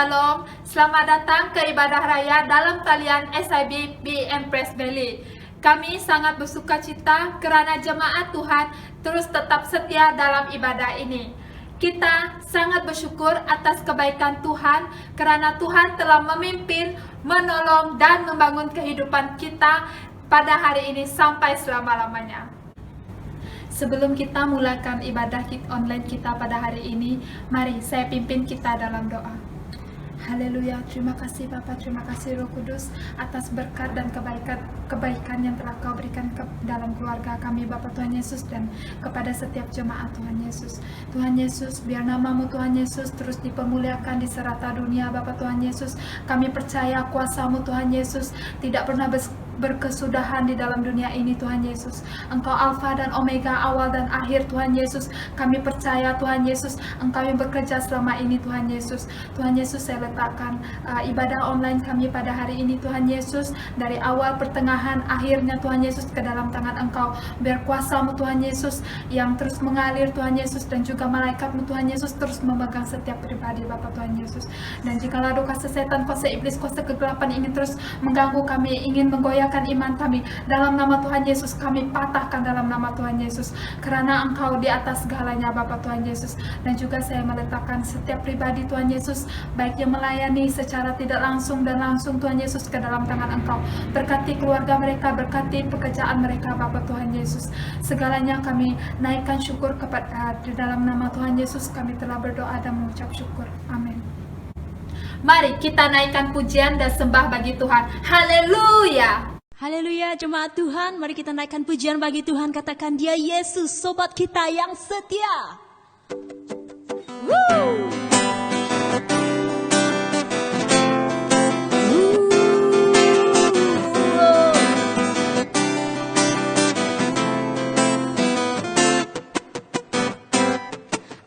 Shalom, selamat datang ke ibadah raya dalam talian SIB BM Press Valley. Kami sangat bersuka cita kerana jemaat Tuhan terus tetap setia dalam ibadah ini. Kita sangat bersyukur atas kebaikan Tuhan kerana Tuhan telah memimpin, menolong dan membangun kehidupan kita pada hari ini sampai selama-lamanya. Sebelum kita mulakan ibadah online kita pada hari ini, mari saya pimpin kita dalam doa. Haleluya, terima kasih Bapa, terima kasih Roh Kudus atas berkat dan kebaikan yang telah Kau berikan ke dalam keluarga kami Bapa Tuhan Yesus dan kepada setiap jemaat Tuhan Yesus. Tuhan Yesus, biar nama-Mu Tuhan Yesus terus dipermuliakan di serata dunia Bapa Tuhan Yesus. Kami percaya kuasa-Mu Tuhan Yesus tidak pernah berkesudahan di dalam dunia ini Tuhan Yesus. Engkau Alfa dan Omega, awal dan akhir Tuhan Yesus. Kami percaya Tuhan Yesus, Engkau yang bekerja selama ini Tuhan Yesus. Tuhan Yesus, saya letakkan ibadah online kami pada hari ini Tuhan Yesus, dari awal, pertengahan, akhirnya Tuhan Yesus ke dalam tangan Engkau. Biar kuasa-Mu Tuhan Yesus yang terus mengalir Tuhan Yesus dan juga malaikat-Mu Tuhan Yesus terus memegang setiap pribadi Bapa Tuhan Yesus. Dan jikalau kuasa setan, kuasa iblis, kuasa kegelapan ingin terus mengganggu kami, ingin menggoyahkan iman kami, dalam nama Tuhan Yesus kami patahkan dalam nama Tuhan Yesus, karena Engkau di atas segalanya Bapa Tuhan Yesus. Dan juga saya meletakkan setiap pribadi Tuhan Yesus, baik yang melayani secara tidak langsung dan langsung Tuhan Yesus ke dalam tangan Engkau. Berkati keluarga mereka, berkati pekerjaan mereka Bapa Tuhan Yesus. Segalanya kami naikkan syukur kepada di dalam nama Tuhan Yesus kami telah berdoa dan mengucap syukur. Amin. Mari kita naikkan pujian dan sembah bagi Tuhan. Haleluya. Haleluya, jemaat Tuhan, mari kita naikkan pujian bagi Tuhan. Katakan Dia Yesus, sobat kita yang setia. Woo!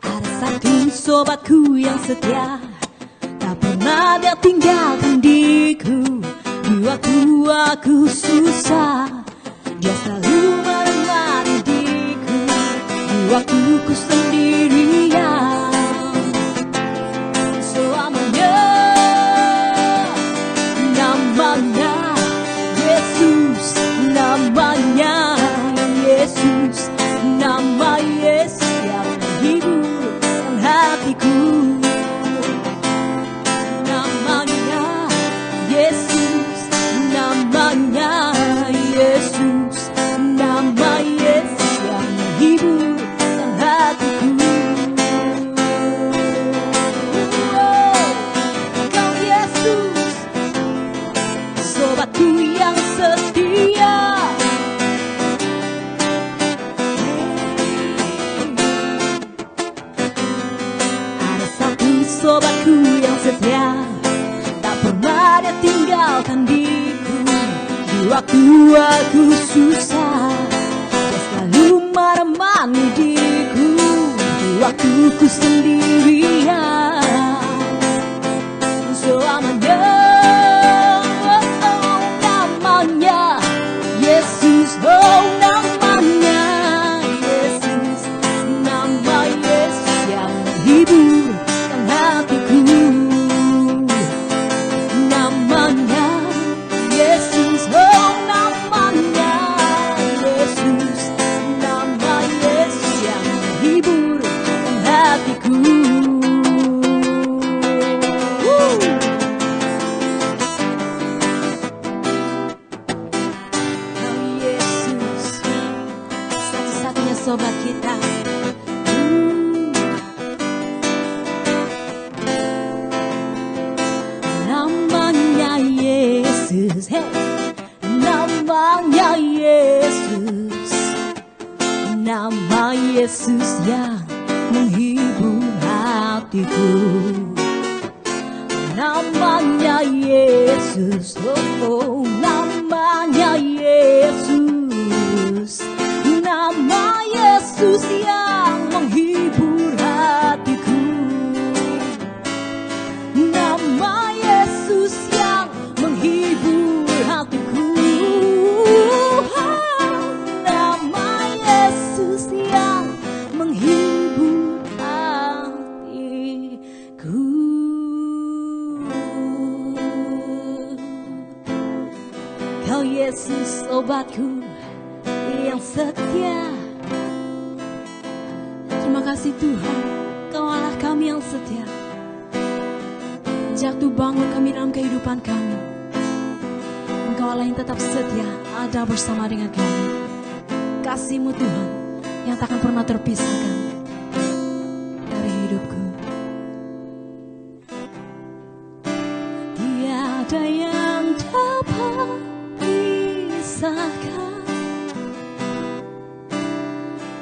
Ada satu sobatku yang setia, tak pernah dia tinggalkan diriku. Di waktu aku susah, Dia selalu menemani diriku. Di waktu ku sendirian, selamanya namanya Yesus, namanya Yesus, nama Yesus yang menghiburkan hatiku. Sobatku yang setia, tak pernah dia tinggalkan diriku. Di waktu aku susah, Dia selalu menemani diriku. Di waktu ku sendirian, selamanya namanya Yesus, namanya Yesus, nama Yesus yang menghibur hatiku. Namanya Yesus, namanya Yesus, nama Yesus yang menghibur hatiku. Oh Yesus, satu-satunya sobat kita. Yesus, hey. Namanya Yesus, nama Yesus yang menghibur hatiku. Namanya Yesus, oh, namanya Yesus, nama Yesus yang menghibur hatiku. Nama Yesus yang menghibur hatiku. Nama Yesus yang menghibur. Kau Yesus obatku yang setia. Terima kasih Tuhan, Kau Allah kami yang setia. Jatuh bangun kami dalam kehidupan kami, Engkau Allah yang tetap setia, ada bersama dengan kami. Kasih-Mu Tuhan yang tak akan pernah terpisahkan dari hidupku. Tiada yang dapat pisahkan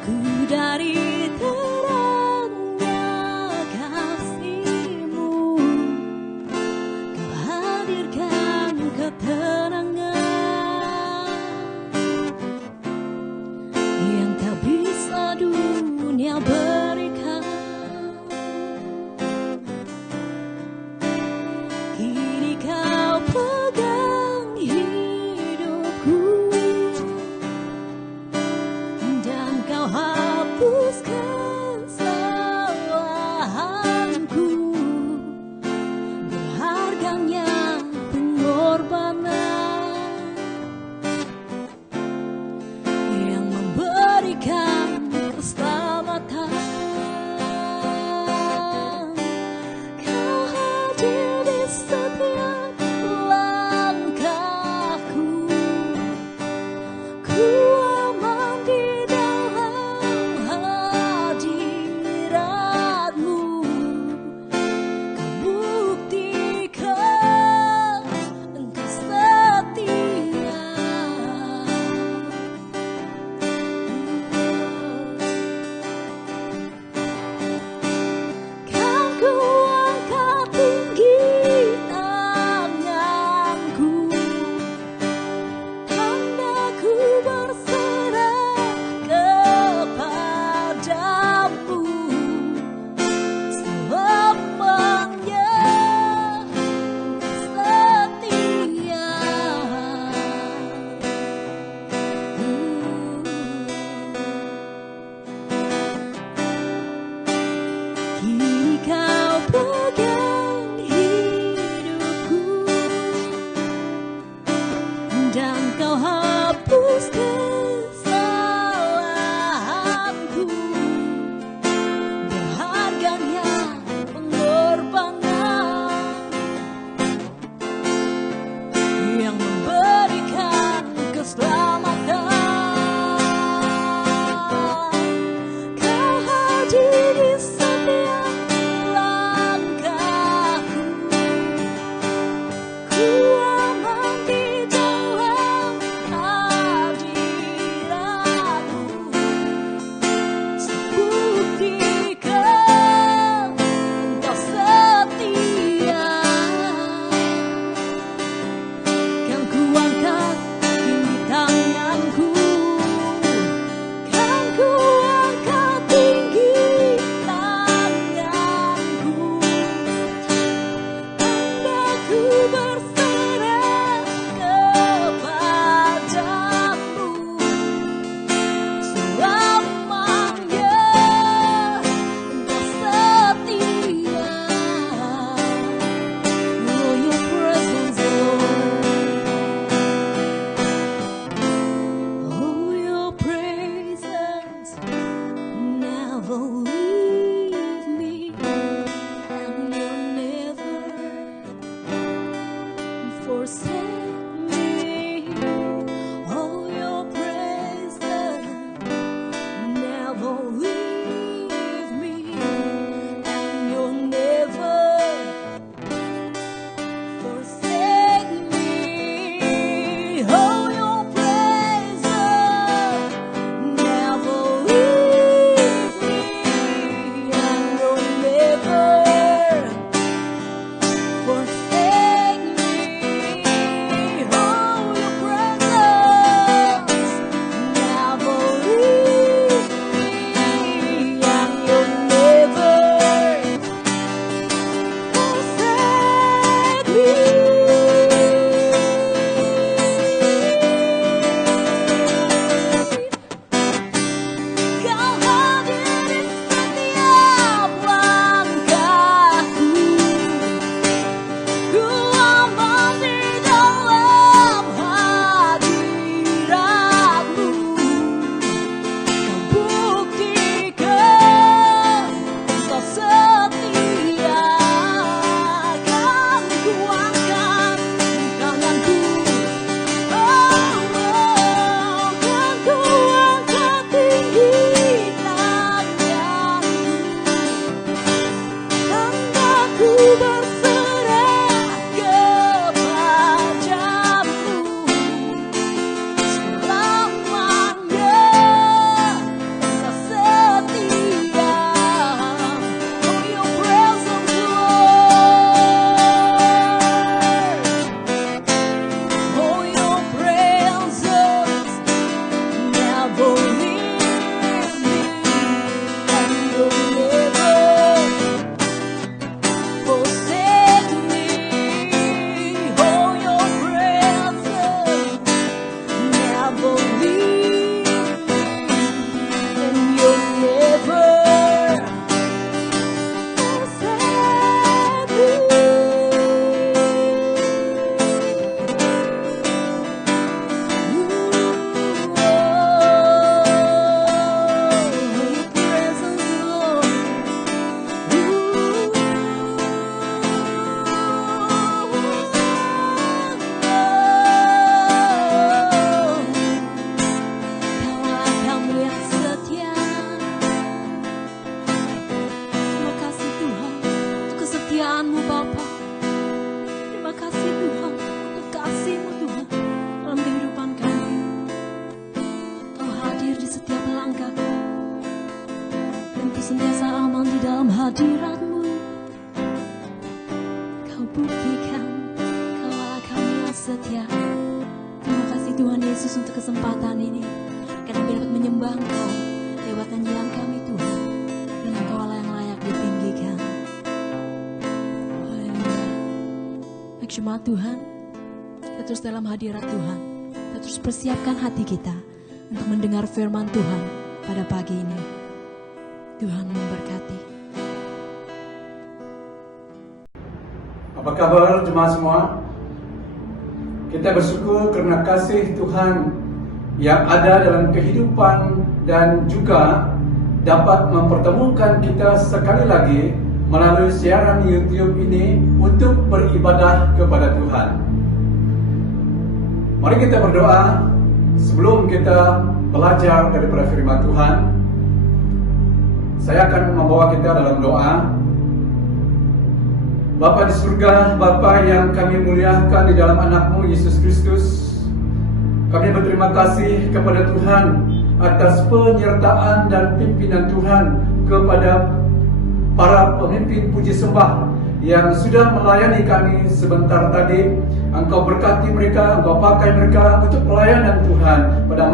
ku dari terangnya kasih-Mu. Kau hadirkan ketenangan yang tak bisa dunia berikan. Kini Kau pegang hidupku dan Kau hapus kesalahanku. Berharganya pengorbanan yang memberikan keselamatan. Kau hadir di setiap langkahku. Ku aman di dalam hadirat-Mu. Kau buktikan Engkau setia. Kan ku angkat tinggi tanganku, tanda ku berserah kepadamu. Selamanya setia. Kini Kau pegang hidupku dan Kau hapus kesalahanku. Berharganya pengorbanan yang memberikan keselamatan. Kau hadir di setiap langkahku. Ku aman di dalam hadirat-Mu Kau buktikan Kau Allah kami yang setia. Terima kasih Tuhan Yesus untuk kesempatan ini, karena kami dapat menyembah Engkau lewat nyanyian kami Tuhan, dan Engkau Allah yang layak ditinggikan. Haleluya. Baik jemaat Tuhan, kita terus dalam hadirat Tuhan. Kita terus persiapkan hati kita untuk mendengar firman Tuhan pada pagi ini. Tuhan memberkati. Apa kabar jemaat semua? Kita bersyukur karena kasih Tuhan yang ada dalam kehidupan dan juga dapat mempertemukan kita sekali lagi melalui siaran YouTube ini untuk beribadah kepada Tuhan. Mari kita berdoa sebelum kita belajar daripada firman Tuhan. Saya akan membawa kita dalam doa. Bapa di surga, Bapa yang kami muliakan di dalam anak-Mu Yesus Kristus, kami berterima kasih kepada Tuhan atas penyertaan dan pimpinan Tuhan kepada para pemimpin puji sembah yang sudah melayani kami sebentar tadi. Engkau berkati mereka, Engkau pakai mereka untuk pelayanan Tuhan pada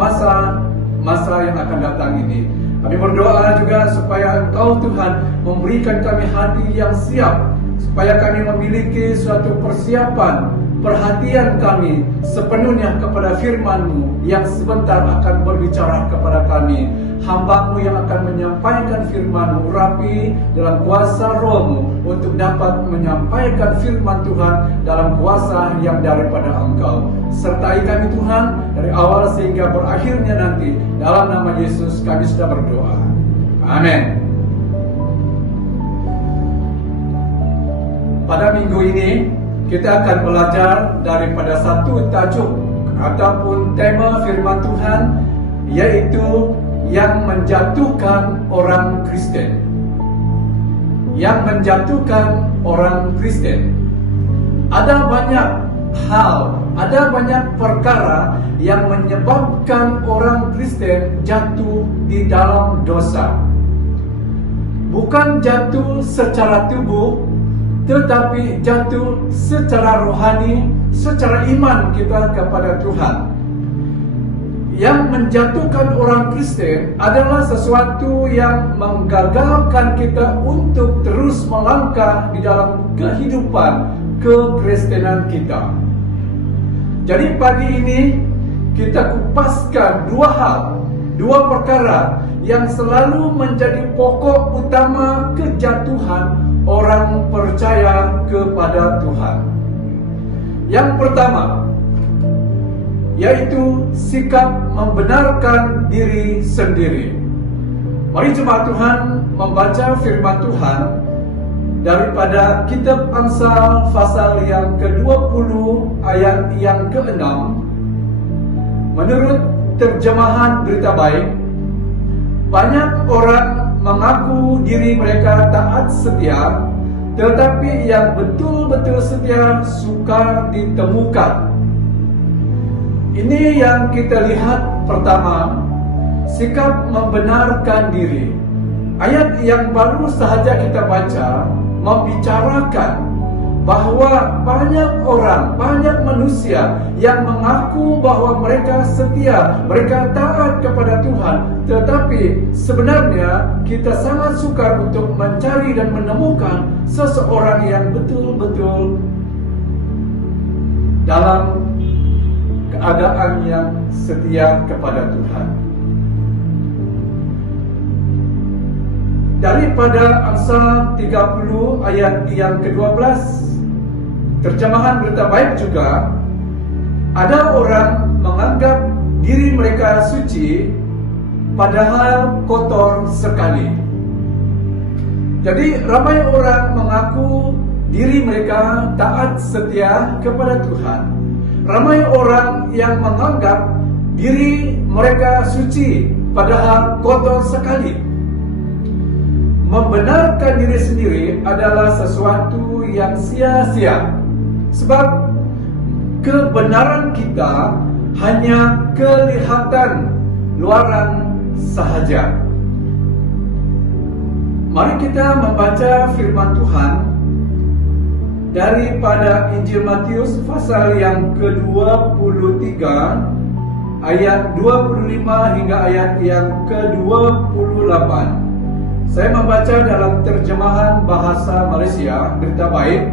masa yang akan datang ini. Kami berdoa juga supaya Engkau Tuhan memberikan kami hati yang siap, supaya kami memiliki suatu persiapan, perhatian kami sepenuhnya kepada firman-Mu yang sebentar akan berbicara kepada kami. Hamba-Mu yang akan menyampaikan firman-Mu rapi dalam kuasa Roh-Mu untuk dapat menyampaikan firman Tuhan dalam kuasa yang daripada Engkau. Sertai kami Tuhan dari awal sehingga berakhirnya nanti. Dalam nama Yesus kami sudah berdoa. Amin. Pada minggu ini kita akan belajar daripada satu tajuk ataupun tema firman Tuhan, yaitu yang menjatuhkan orang Kristen. Yang menjatuhkan orang Kristen. Ada banyak hal, ada banyak perkara yang menyebabkan orang Kristen jatuh di dalam dosa. Bukan jatuh secara tubuh, tetapi jatuh secara rohani, secara iman kita kepada Tuhan. Yang menjatuhkan orang Kristen adalah sesuatu yang menggagalkan kita untuk terus melangkah di dalam kehidupan kekristenan kita. Jadi pagi ini kita kupaskan dua perkara yang selalu menjadi pokok utama kejatuhan orang percaya kepada Tuhan. Yang pertama, yaitu sikap membenarkan diri sendiri. Mari jemaat Tuhan membaca firman Tuhan daripada kitab Amsal pasal yang ke-20 ayat yang ke-6. Menurut terjemahan Berita Baik, banyak orang mengaku diri mereka taat setia, tetapi yang betul-betul setia sukar ditemukan. Ini yang kita lihat pertama, sikap membenarkan diri. Ayat yang baru sahaja kita baca membicarakan bahwa banyak orang, banyak manusia yang mengaku bahwa mereka setia, mereka taat kepada Tuhan, tetapi sebenarnya kita sangat sukar untuk mencari dan menemukan seseorang yang betul-betul dalam keadaan yang setia kepada Tuhan. Daripada Amsal 30 ayat yang ke-12, terjemahan Berita Baik juga, ada orang menganggap diri mereka suci padahal kotor sekali. Jadi ramai orang mengaku diri mereka taat setia kepada Tuhan. Ramai orang yang menganggap diri mereka suci padahal kotor sekali. Membenarkan diri sendiri adalah sesuatu yang sia-sia, sebab kebenaran kita hanya kelihatan luaran sahaja. Mari kita membaca firman Tuhan daripada Injil Matius pasal yang ke-23 ayat 25 hingga ayat yang ke-28. Saya membaca dalam terjemahan bahasa Malaysia, Berita Baik.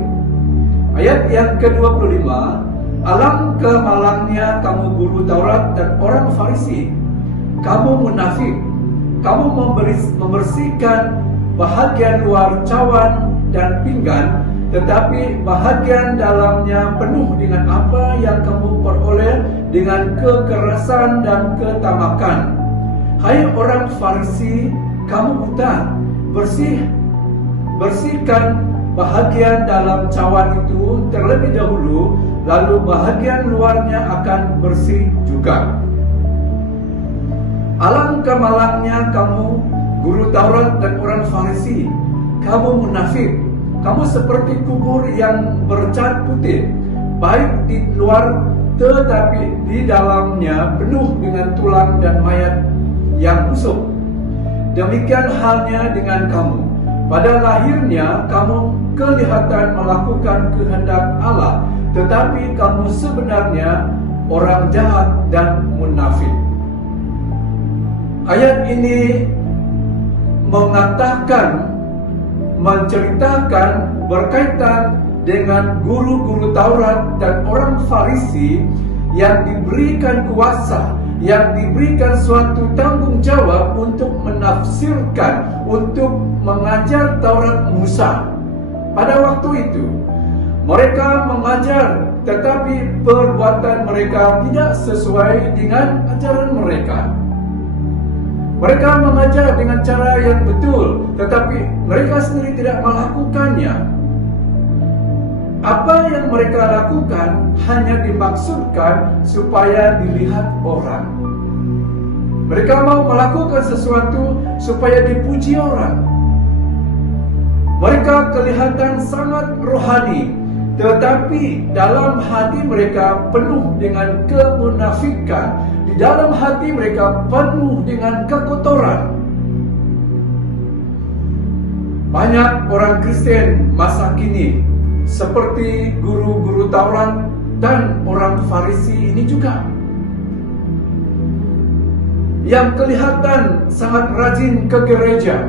Ayat yang ke-25, alangkah malangnya kamu guru Taurat dan orang Farisi, kamu munafik, kamu membersihkan bahagian luar cawan dan pinggan, tetapi bahagian dalamnya penuh dengan apa yang kamu peroleh dengan kekerasan dan ketamakan. Hai orang Farisi, kamu buta, bersihkan bahagian dalam cawan itu terlebih dahulu, lalu bahagian luarnya akan bersih juga. Alangkah malangnya kamu guru Taurat dan orang Farisi, kamu munafik, kamu seperti kubur yang bercat putih, baik di luar tetapi di dalamnya penuh dengan tulang dan mayat yang busuk. Demikian halnya dengan kamu. Pada lahirnya kamu kelihatan melakukan kehendak Allah, tetapi kamu sebenarnya orang jahat dan munafik. Ayat ini menceritakan berkaitan dengan guru-guru Taurat dan orang Farisi yang diberikan kuasa, yang diberikan suatu tanggung jawab untuk menafsirkan, untuk mengajar Taurat Musa. Pada waktu itu, mereka mengajar, tetapi perbuatan mereka tidak sesuai dengan ajaran mereka. Mereka mengajar dengan cara yang betul, tetapi mereka sendiri tidak melakukannya. Apa yang mereka lakukan hanya dimaksudkan supaya dilihat orang. Mereka mau melakukan sesuatu supaya dipuji orang. Mereka kelihatan sangat rohani, tetapi dalam hati mereka penuh dengan kemunafikan. Di dalam hati mereka penuh dengan kekotoran. Banyak orang Kristen masa kini seperti guru-guru Taurat dan orang Farisi ini juga, yang kelihatan sangat rajin ke gereja,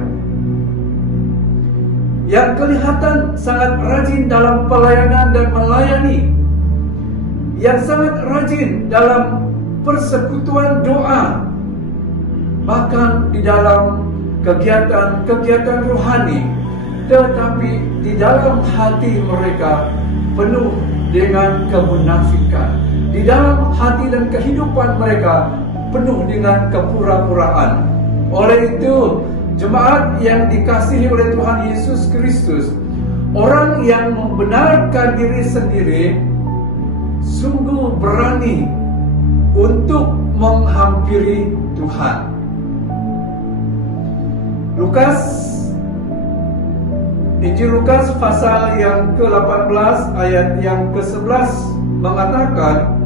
yang kelihatan sangat rajin dalam pelayanan dan melayani, yang sangat rajin dalam persekutuan doa, bahkan di dalam kegiatan-kegiatan rohani, tetapi di dalam hati mereka penuh dengan kemunafikan. Di dalam hati dan kehidupan mereka penuh dengan kepura-puraan. Oleh itu, jemaat yang dikasihi oleh Tuhan Yesus Kristus, orang yang membenarkan diri sendiri sungguh berani untuk menghampiri Tuhan. Injil Lukas pasal yang ke-18 ayat yang ke-11 mengatakan,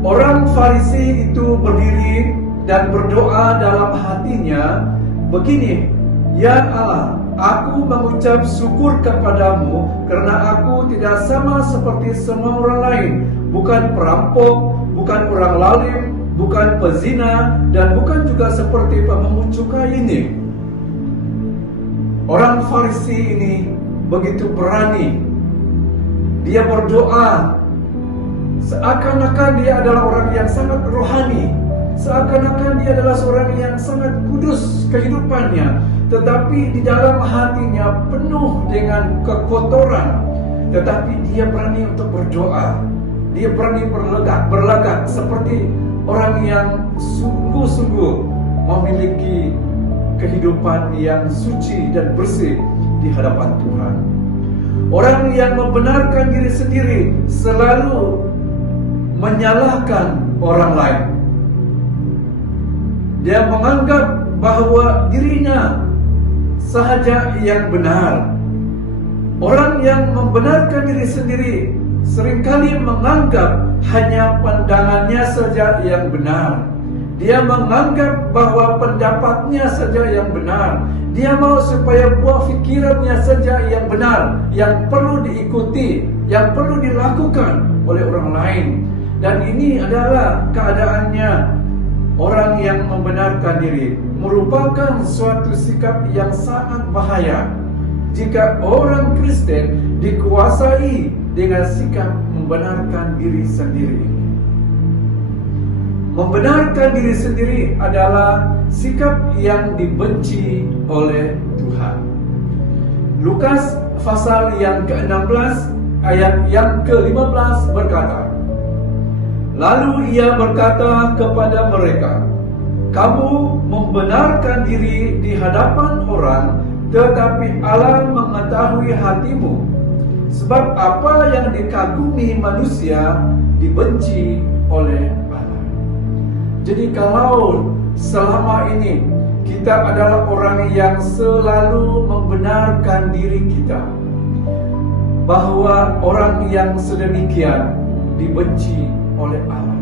orang Farisi itu berdiri dan berdoa dalam hatinya begini, ya Allah, aku mengucap syukur kepadamu karena aku tidak sama seperti semua orang lain, bukan perampok, bukan orang lalim, bukan pezina, dan bukan juga seperti pemungut cukai ini. Orang Farisi ini begitu berani. Dia berdoa seakan-akan dia adalah orang yang sangat rohani, seakan-akan dia adalah seorang yang sangat kudus kehidupannya, tetapi di dalam hatinya penuh dengan kekotoran. Tetapi dia berani untuk berdoa. Dia berani berlagak seperti orang yang sungguh-sungguh memiliki kehidupan yang suci dan bersih di hadapan Tuhan. Orang yang membenarkan diri sendiri selalu menyalahkan orang lain. Dia menganggap bahwa dirinya sahaja yang benar. Orang yang membenarkan diri sendiri seringkali menganggap hanya pandangannya saja yang benar. Dia menganggap bahwa pendapatnya saja yang benar. Dia mau supaya buah fikirannya saja yang benar, yang perlu diikuti, yang perlu dilakukan oleh orang lain. Dan ini adalah keadaannya orang yang membenarkan diri, merupakan suatu sikap yang sangat bahaya jika orang Kristen dikuasai dengan sikap membenarkan diri sendiri. Membenarkan diri sendiri adalah sikap yang dibenci oleh Tuhan. Lukas pasal yang ke-16 ayat yang ke-15 berkata, lalu ia berkata kepada mereka, kamu membenarkan diri di hadapan orang, tetapi Allah mengetahui hatimu. Sebab apa yang dikagumi manusia dibenci oleh Allah. Jadi kalau selama ini kita adalah orang yang selalu membenarkan diri kita, bahwa orang yang sedemikian dibenci oleh Allah.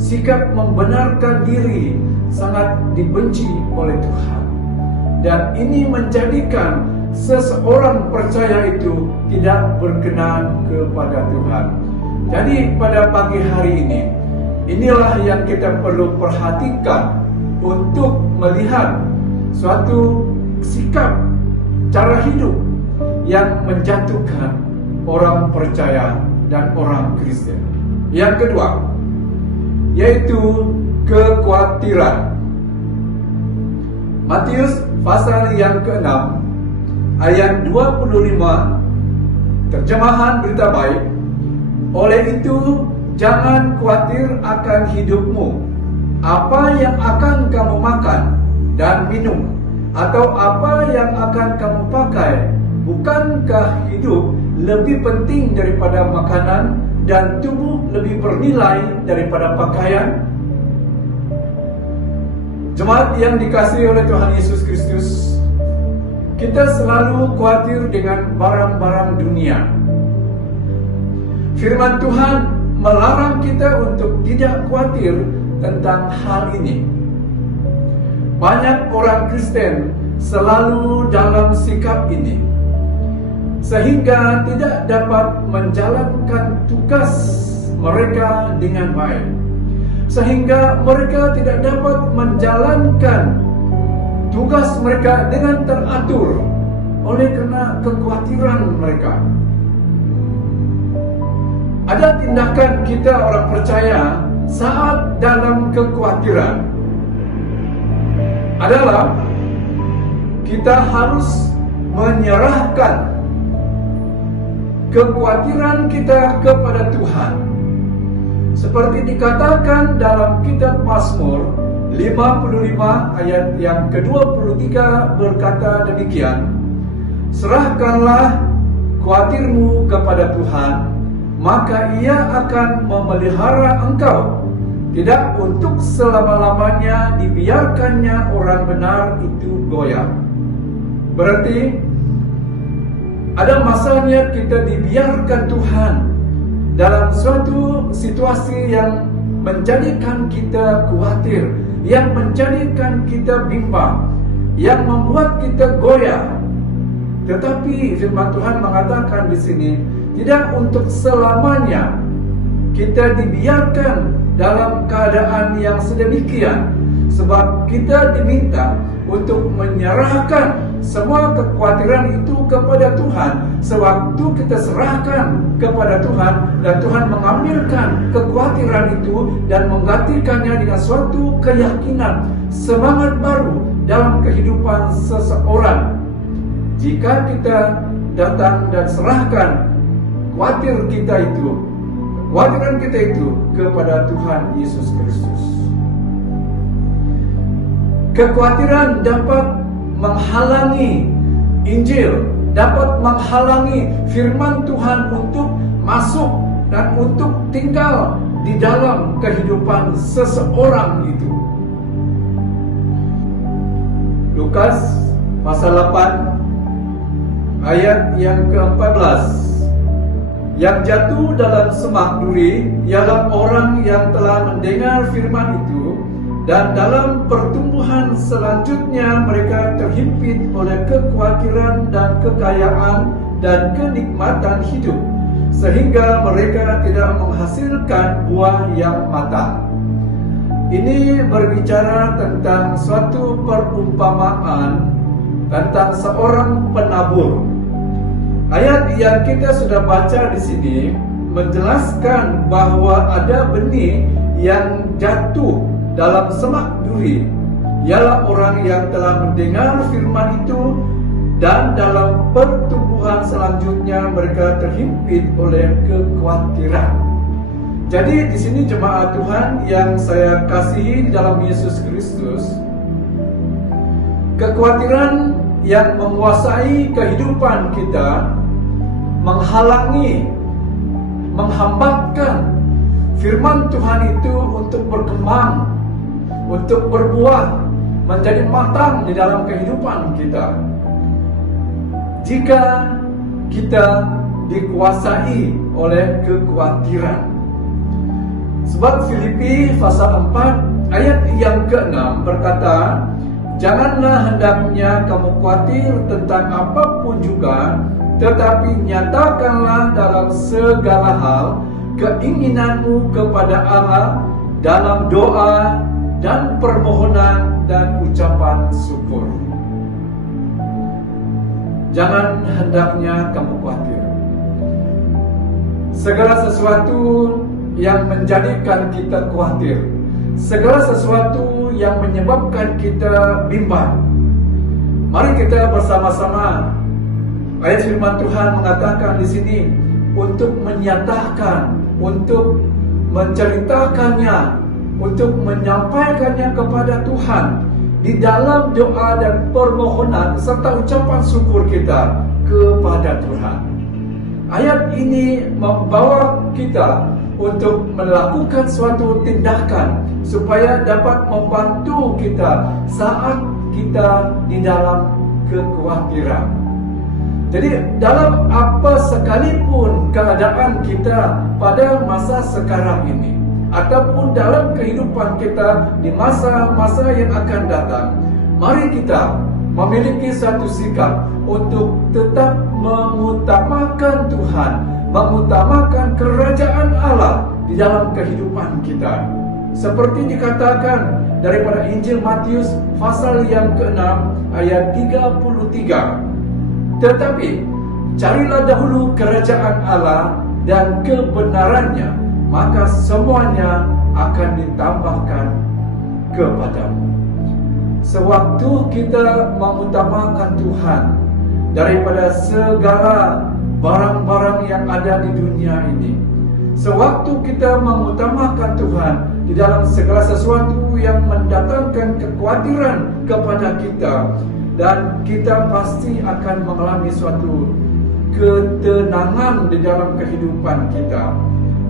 Sikap membenarkan diri sangat dibenci oleh Tuhan. Dan ini menjadikan seseorang percaya itu tidak berkenan kepada Tuhan. Jadi pada pagi hari ini, inilah yang kita perlu perhatikan untuk melihat suatu sikap, cara hidup yang menjatuhkan orang percaya dan orang Kristen. Yang kedua, yaitu kekhawatiran. Matius pasal yang ke-6 ayat 25, terjemahan Berita Baik. Oleh itu, jangan khawatir akan hidupmu, apa yang akan kamu makan dan minum, atau apa yang akan kamu pakai. Bukankah hidup lebih penting daripada makanan dan tubuh lebih bernilai daripada pakaian? Jemaat yang dikasihi oleh Tuhan Yesus Kristus, kita selalu khawatir dengan barang-barang dunia. Firman Tuhan melarang kita untuk tidak khawatir tentang hal ini. Banyak orang Kristen selalu dalam sikap ini, sehingga tidak dapat menjalankan tugas mereka dengan baik, sehingga mereka tidak dapat menjalankan tugas mereka dengan teratur oleh karena kekhawatiran mereka. Ada tindakan kita orang percaya saat dalam kekhawatiran adalah kita harus menyerahkan kekhawatiran kita kepada Tuhan. Seperti dikatakan dalam kitab Mazmur 55 ayat yang ke-23 berkata demikian, serahkanlah khawatirmu kepada Tuhan, maka Ia akan memelihara engkau. Tidak untuk selama-lamanya dibiarkannya orang benar itu goyah. Berarti ada masanya kita dibiarkan Tuhan dalam suatu situasi yang menjadikan kita khawatir, yang menjadikan kita bimbang, yang membuat kita goyah. Tetapi firman Tuhan mengatakan di sini, tidak untuk selamanya kita dibiarkan dalam keadaan yang sedemikian, sebab kita diminta untuk menyerahkan semua kekhawatiran itu kepada Tuhan. Sewaktu kita serahkan kepada Tuhan dan Tuhan mengambilkan kekhawatiran itu dan menggantikannya dengan suatu keyakinan, semangat baru dalam kehidupan seseorang. Jika kita datang dan serahkan kekhawatiran kita itu kepada Tuhan Yesus Kristus. Kekhawatiran dapat menghalangi Injil, dapat menghalangi firman Tuhan untuk masuk dan untuk tinggal di dalam kehidupan seseorang itu. Lukas pasal 8 ayat yang ke-14. Yang jatuh dalam semak duri ialah orang yang telah mendengar firman itu Dan dalam pertumbuhan selanjutnya mereka terhimpit oleh kekhawatiran dan kekayaan dan kenikmatan hidup, sehingga mereka tidak menghasilkan buah yang matang. Ini berbicara tentang suatu perumpamaan tentang seorang penabur. Ayat yang kita sudah baca di sini menjelaskan bahwa ada benih yang jatuh dalam semak duri, ialah orang yang telah mendengar firman itu dan dalam pertumbuhan selanjutnya mereka terhimpit oleh kekhawatiran. Jadi di sini jemaat Tuhan yang saya kasihi di dalam Yesus Kristus, kekhawatiran yang menguasai kehidupan kita menghalangi, menghambatkan firman Tuhan itu untuk berkembang, untuk berbuah, menjadi matang di dalam kehidupan kita. Jika kita dikuasai oleh kekhawatiran. Sebab Filipi pasal 4 ayat yang ke-6 berkata, janganlah hendaknya kamu khawatir tentang apapun juga, tetapi nyatakanlah dalam segala hal keinginanmu kepada Allah dalam doa dan permohonan dan ucapan syukur. Jangan hendaknya kamu khawatir. Segala sesuatu yang menjadikan kita khawatir, segala sesuatu yang menyebabkan kita bimbang, mari kita bersama-sama. Ayat firman Tuhan mengatakan di sini untuk menyatakan, untuk menceritakannya, untuk menyampaikannya kepada Tuhan di dalam doa dan permohonan serta ucapan syukur kita kepada Tuhan. Ayat ini membawa kita untuk melakukan suatu tindakan supaya dapat membantu kita saat kita di dalam kekhawatiran. Jadi dalam apa sekalipun keadaan kita pada masa sekarang ini, ataupun dalam kehidupan kita di masa-masa yang akan datang, mari kita memiliki satu sikap untuk tetap mengutamakan Tuhan, mengutamakan kerajaan Allah di dalam kehidupan kita. Seperti dikatakan daripada Injil Matius pasal yang ke-6 ayat 33. Tetapi carilah dahulu kerajaan Allah dan kebenarannya, maka semuanya akan ditambahkan kepadamu. Sewaktu kita mengutamakan Tuhan daripada segala barang-barang yang ada di dunia ini, sewaktu kita mengutamakan Tuhan di dalam segala sesuatu yang mendatangkan kekhawatiran kepada kita, dan kita pasti akan mengalami suatu ketenangan di dalam kehidupan kita.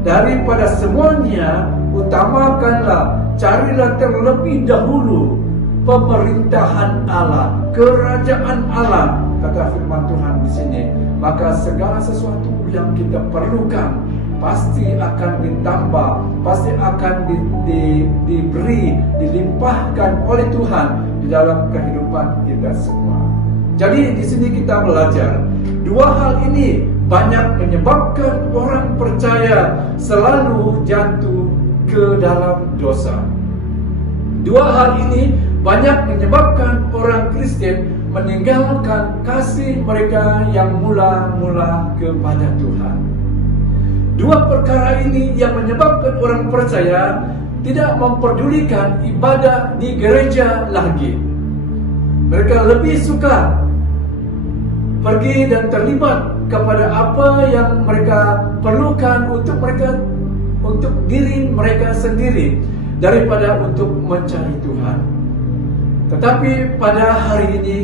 Daripada semuanya, utamakanlah, carilah terlebih dahulu pemerintahan Allah, kerajaan Allah, kata firman Tuhan di sini. Maka segala sesuatu yang kita perlukan pasti akan ditambah, pasti akan diberi, dilimpahkan oleh Tuhan di dalam kehidupan kita semua. Jadi di sini kita belajar dua hal ini banyak menyebabkan orang percaya selalu jatuh ke dalam dosa. Dua hal ini banyak menyebabkan orang Kristen meninggalkan kasih mereka yang mula-mula kepada Tuhan. Dua perkara ini yang menyebabkan orang percaya tidak memperdulikan ibadah di gereja lagi. Mereka lebih suka pergi dan terlibat kepada apa yang mereka perlukan untuk diri mereka sendiri daripada untuk mencari Tuhan. Tetapi pada hari ini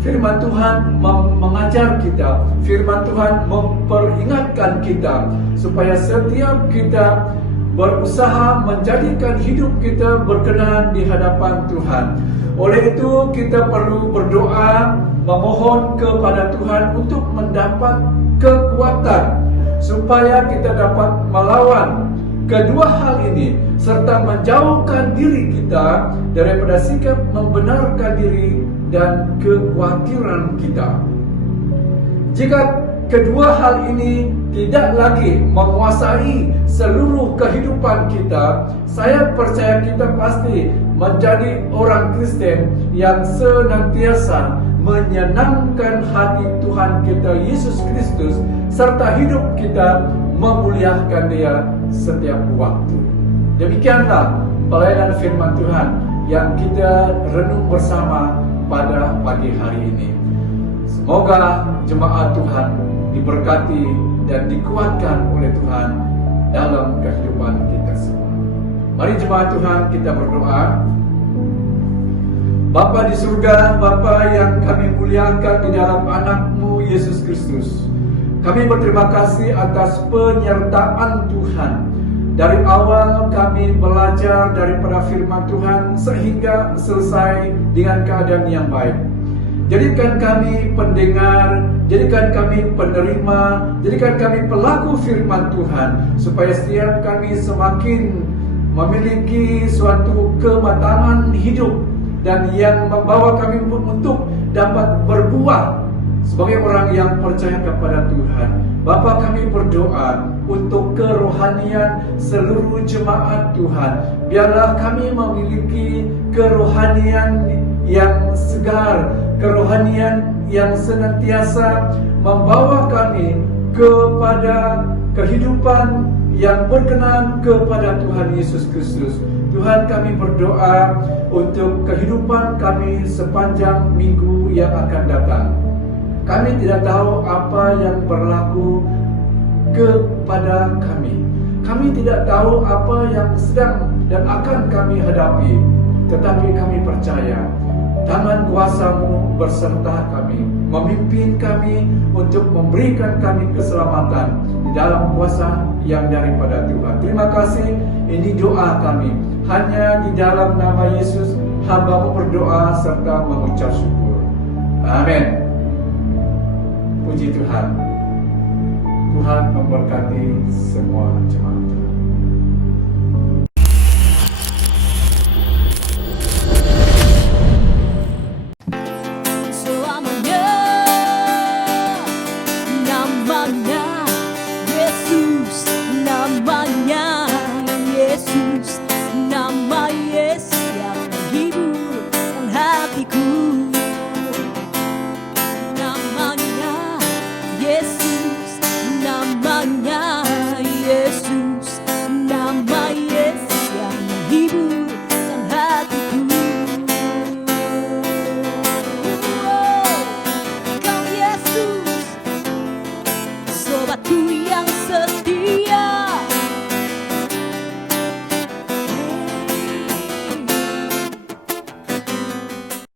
firman Tuhan mengajar kita, firman Tuhan memperingatkan kita supaya setiap kita berusaha menjadikan hidup kita berkenan di hadapan Tuhan. Oleh itu kita perlu berdoa, memohon kepada Tuhan untuk mendapat kekuatan supaya kita dapat melawan kedua hal ini. serta menjauhkan diri kita daripada sikap membenarkan diri dan kekhawatiran kita. Jika kedua hal ini tidak lagi menguasai seluruh kehidupan kita, saya percaya kita pasti menjadi orang Kristen yang senantiasa menyenangkan hati Tuhan kita Yesus Kristus, serta hidup kita memuliakan Dia setiap waktu. Demikianlah pelayanan firman Tuhan yang kita renung bersama pada pagi hari ini. Semoga jemaat Tuhan diberkati dan dikuatkan oleh Tuhan dalam kehidupan kita semua. Mari jemaat Tuhan kita berdoa. Bapa di surga, Bapa yang kami muliakan di dalam anak-Mu Yesus Kristus, kami berterima kasih atas penyertaan Tuhan. Dari awal kami belajar daripada firman Tuhan sehingga selesai dengan keadaan yang baik. Jadikan kami pendengar, jadikan kami penerima, jadikan kami pelaku firman Tuhan, supaya setiap kami semakin memiliki suatu kematangan hidup dan yang membawa kami untuk dapat berbuah sebagai orang yang percaya kepada Tuhan. Bapa, kami berdoa untuk kerohanian seluruh jemaat Tuhan. Biarlah kami memiliki kerohanian yang segar, kerohanian yang senantiasa membawa kami kepada kehidupan yang berkenan kepada Tuhan Yesus Kristus. Tuhan, kami berdoa untuk kehidupan kami sepanjang minggu yang akan datang. Kami tidak tahu apa yang berlaku kepada kami. Kami tidak tahu apa yang sedang dan akan kami hadapi. Tetapi kami percaya tangan kuasa-Mu berserta kami, memimpin kami untuk memberikan kami keselamatan di dalam kuasa yang daripada Tuhan. Terima kasih, ini doa kami. Hanya di dalam nama Yesus hamba-Mu berdoa serta mengucap syukur. Amin. Puji Tuhan. Tuhan memberkati semua jemaat.